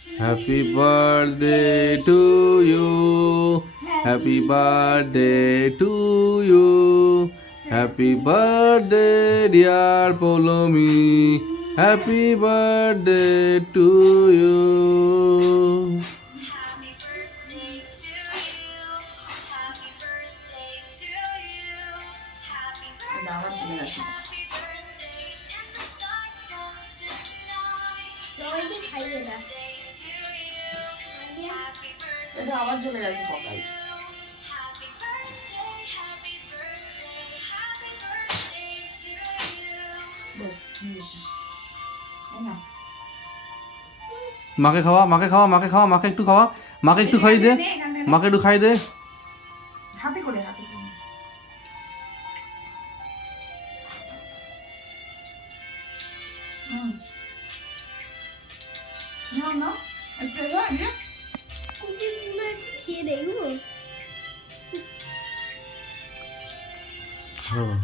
Happy birthday to you. Happy birthday to you. Happy birthday, dear Polomi. Happy birthday to you. Happy birthday to you. Happy birthday to you. Happy birthday, happy birthday, and the start from tonight. সবাইকে খাইয়ে দাও। Birthday to you. Happy birthday এটা আবার চলে গেছে to পকাই। you. Happy birthday, happy birthday, happy birthday to you. ব্যাস নিয়েছি। এই নাও। মাকে খাওয়া, মাকে খাওয়া, মাকে খাওয়া, মাকে একটু খাওয়া, মাকে একটু খাইয়ে দে, মাকে একটু খাইয়ে দে। হাতে করে হাতে করে। নাও নাও একটু এগো এগিয়ে। কুকিজগুলো খেয়ে দেখবো। খাওয়া।